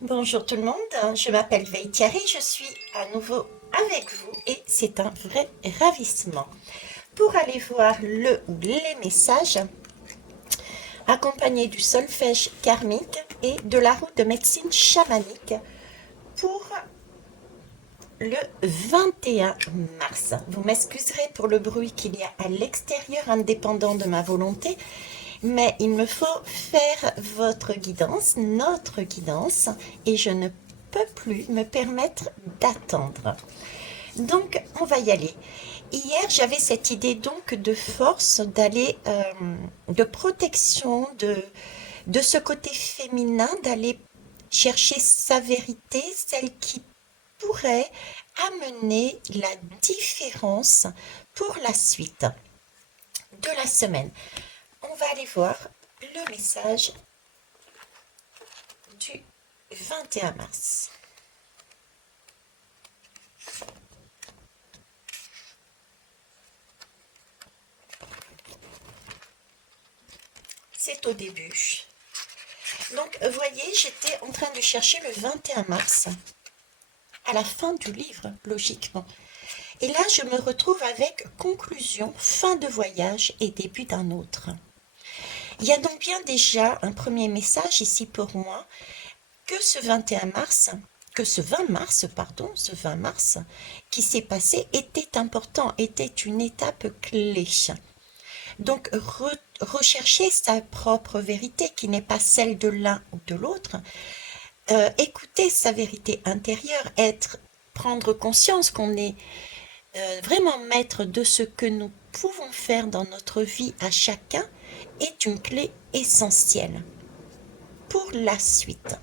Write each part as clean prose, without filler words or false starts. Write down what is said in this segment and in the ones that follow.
Bonjour tout le monde, je m'appelle Veille Thierry, je suis à nouveau avec vous et c'est un vrai ravissement. Pour aller voir le ou les messages, accompagnés du solfège karmique et de la route de médecine chamanique pour le 21 mars. Vous m'excuserez pour le bruit qu'il y a à l'extérieur indépendant de ma volonté, mais il me faut faire votre guidance, notre guidance, et je ne peux plus me permettre d'attendre. Donc, on va y aller. Hier, j'avais cette idée donc de force, d'aller, de protection, de ce côté féminin, d'aller chercher sa vérité, celle qui pourrait amener la différence pour la suite de la semaine. On va aller voir le message du 21 mars. C'est au début. Donc, vous voyez, j'étais en train de chercher le 21 mars, à la fin du livre, logiquement. Et là, je me retrouve avec conclusion, fin de voyage et début d'un autre. Il y a donc bien déjà un premier message ici pour moi, que ce 21 mars, que ce 20 mars, pardon, ce 20 mars qui s'est passé était important, était une étape clé. Donc, rechercher sa propre vérité qui n'est pas celle de l'un ou de l'autre, écouter sa vérité intérieure, prendre conscience qu'on est vraiment maître de ce que nous pouvons faire dans notre vie à chacun est une clé essentielle pour la suite.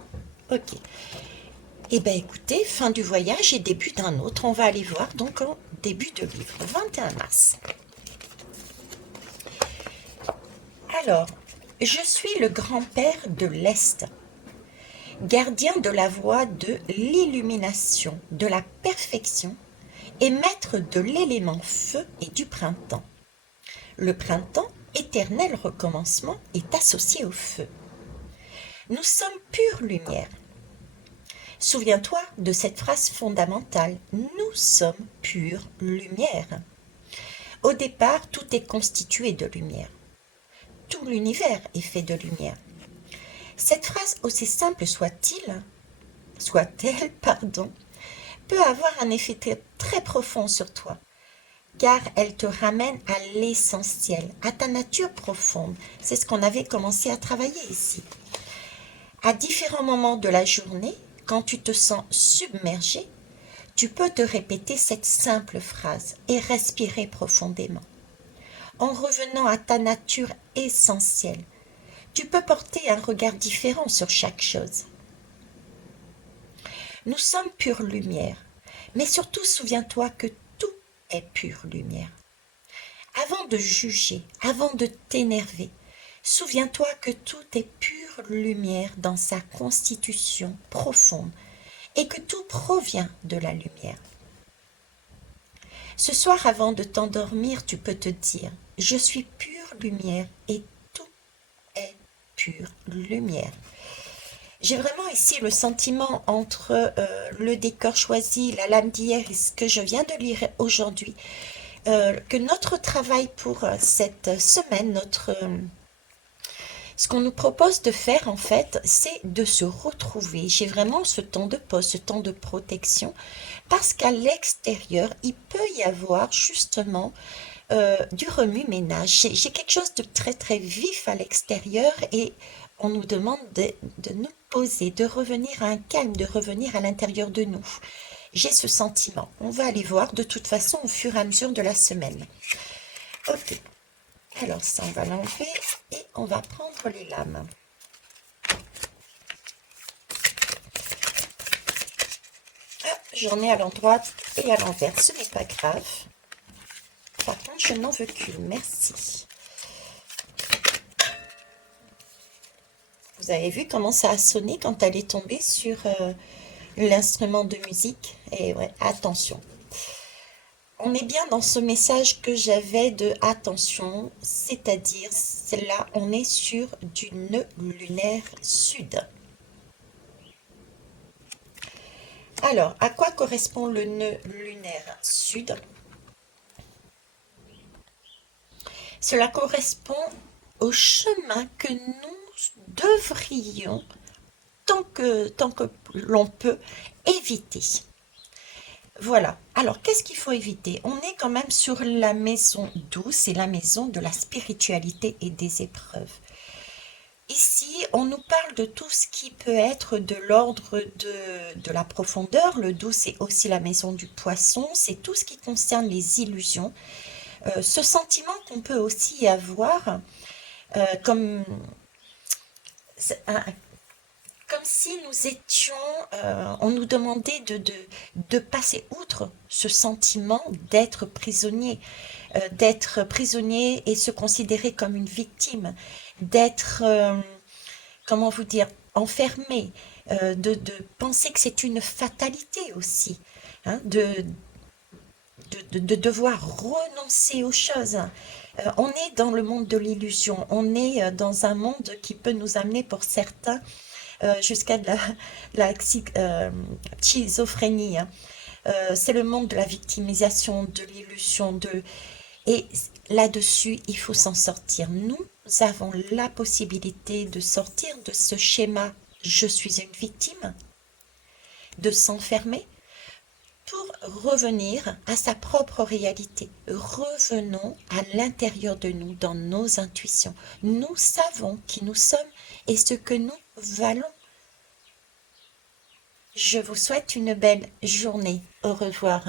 Ok. Eh bien écoutez, fin du voyage et début d'un autre. On va aller voir donc en début de livre, 21 mars. Alors, je suis le grand-père de l'Est, gardien de la voie de l'illumination, de la perfection et maître de l'élément feu et du printemps. Le printemps, éternel recommencement, est associé au feu. Nous sommes pure lumière. Souviens-toi de cette phrase fondamentale. Nous sommes pure lumière. Au départ, tout est constitué de lumière. Tout l'univers est fait de lumière. Cette phrase, aussi simple soit-elle, pardon, peut avoir un effet très profond sur toi, car elle te ramène à l'essentiel, à ta nature profonde. C'est ce qu'on avait commencé à travailler ici. À différents moments de la journée, quand tu te sens submergé, tu peux te répéter cette simple phrase et respirer profondément. En revenant à ta nature essentielle, tu peux porter un regard différent sur chaque chose. Nous sommes pure lumière, mais surtout souviens-toi que tout est pure lumière. Avant de juger, avant de t'énerver, souviens-toi que tout est pure lumière dans sa constitution profonde et que tout provient de la lumière. Ce soir, avant de t'endormir, tu peux te dire « Je suis pure lumière et tout est pure lumière ». J'ai vraiment ici le sentiment entre le décor choisi, la lame d'hier et ce que je viens de lire aujourd'hui, que notre travail pour cette semaine, ce qu'on nous propose de faire en fait, c'est de se retrouver. J'ai vraiment ce temps de pause, ce temps de protection, parce qu'à l'extérieur, il peut y avoir justement du remue-ménage. J'ai quelque chose de très très vif à l'extérieur et on nous demande de nous poser, de revenir à un calme, de revenir à l'intérieur de nous. J'ai ce sentiment. On va aller voir de toute façon au fur et à mesure de la semaine. Ok. Alors ça, on va l'enlever et on va prendre les lames. Ah, j'en ai à l'endroit et à l'envers, ce n'est pas grave. Par contre, je n'en veux qu'une, merci. Vous avez vu comment ça a sonné quand elle est tombée sur l'instrument de musique? Et ouais, attention. on est bien dans ce message que j'avais de attention, c'est-à-dire là, on est sur du nœud lunaire sud. Alors, à quoi correspond le nœud lunaire sud? Cela correspond au chemin que nous devrions, tant que l'on peut, éviter. Voilà. Alors, qu'est-ce qu'il faut éviter? On est quand même sur la maison douce et la maison de la spiritualité et des épreuves. Ici, on nous parle de tout ce qui peut être de l'ordre de la profondeur. Le doux, c'est aussi la maison du poisson. C'est tout ce qui concerne les illusions. Ce sentiment qu'on peut aussi avoir, comme, comme si nous étions, on nous demandait de passer outre ce sentiment d'être prisonnier et se considérer comme une victime, d'être, comment vous dire, enfermé, de penser que c'est une fatalité aussi, hein, de devoir renoncer aux choses. On est dans le monde de l'illusion, on est dans un monde qui peut nous amener pour certains jusqu'à de la schizophrénie, hein. C'est le monde de la victimisation, de l'illusion, et là-dessus, il faut s'en sortir. Nous avons la possibilité de sortir de ce schéma «je suis une victime», de s'enfermer pour revenir à sa propre réalité. Revenons à l'intérieur de nous, dans nos intuitions. Nous savons qui nous sommes et ce que nous valons. Je vous souhaite une belle journée. Au revoir.